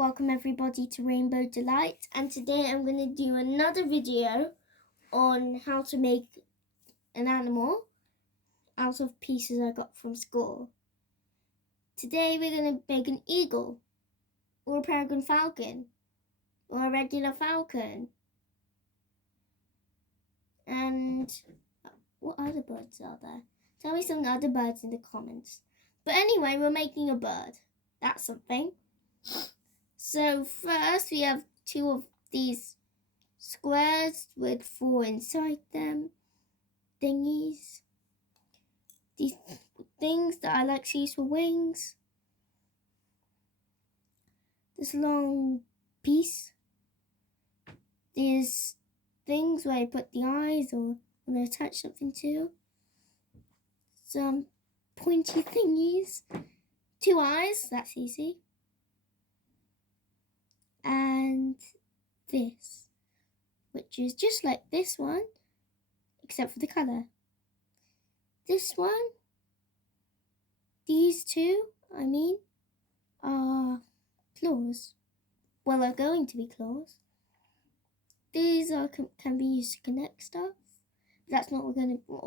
Welcome everybody to Rainbow Delight, and today I'm going to do another video on how to make an animal out of pieces I got from school. Today we're going to make an eagle, or a Perigon Falcon, or a regular falcon. And what other birds are there? Tell me some other birds in the comments. But anyway, we're making a bird. That's something. So first we have two of these squares with 4 inside them, thingies. These things that I like to use for wings. This long piece. These things where I put the eyes or when I attach something to. Some pointy thingies. 2 eyes, that's easy. And this, which is just like this one, except for the colour. This one, these two, are claws. Well, they're going to be claws. These can be used to connect stuff. But that's not what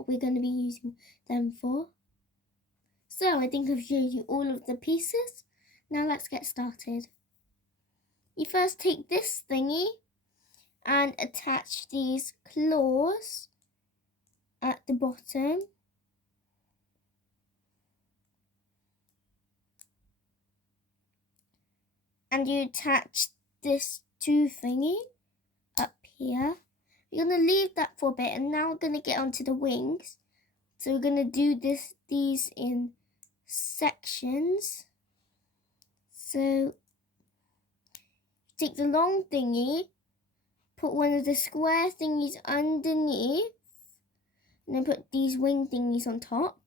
we're going to be using them for. So I think I've showed you all of the pieces. Now let's get started. You first take this thingy and attach these claws at the bottom. And you attach this 2 thingy up here. You're going to leave that for a bit, and now we're going to get onto the wings. So we're going to do these in sections. So take the long thingy, put one of the square thingies underneath, and then put these wing thingies on top.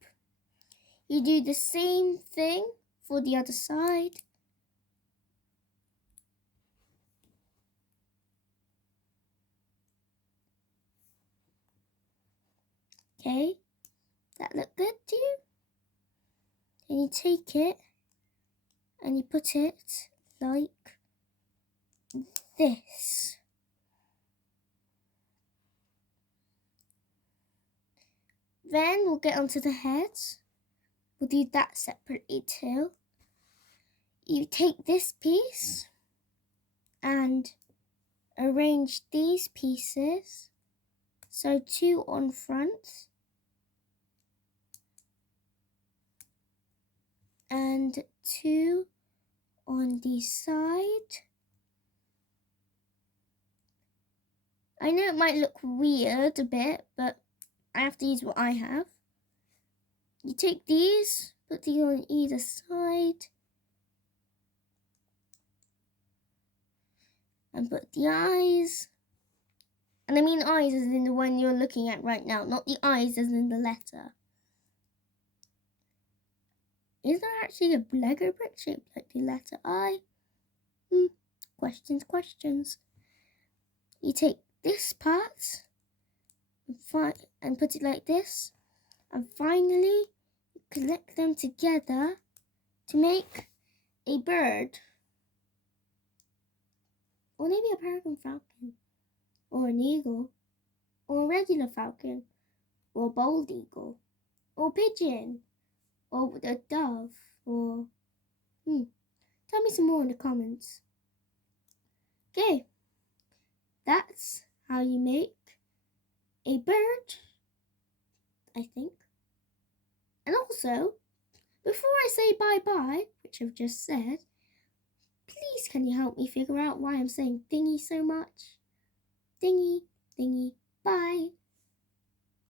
You do the same thing for the other side. Okay, that look good to you? And you take it and you put it like this. Then we'll get onto the heads. We'll do that separately too. You take this piece and arrange these pieces. So 2 on front and 2 on the side. I know it might look weird a bit, but I have to use what I have. You take these, put these on either side, and put the eyes. And I mean eyes as in the one you're looking at right now, not the eyes as in the letter. Is there actually a Lego brick shaped like the letter I? Questions. You take this part and put it like this. And finally, you collect them together to make a bird. Or maybe a Perigon Falcon. Or an eagle. Or a regular falcon. Or a bald eagle. Or a pigeon. Or a dove. Or... Tell me some more in the comments. Okay. That's how you make a bird, I think. And also, before I say bye-bye, which I've just said, please can you help me figure out why I'm saying thingy so much? Thingy, bye.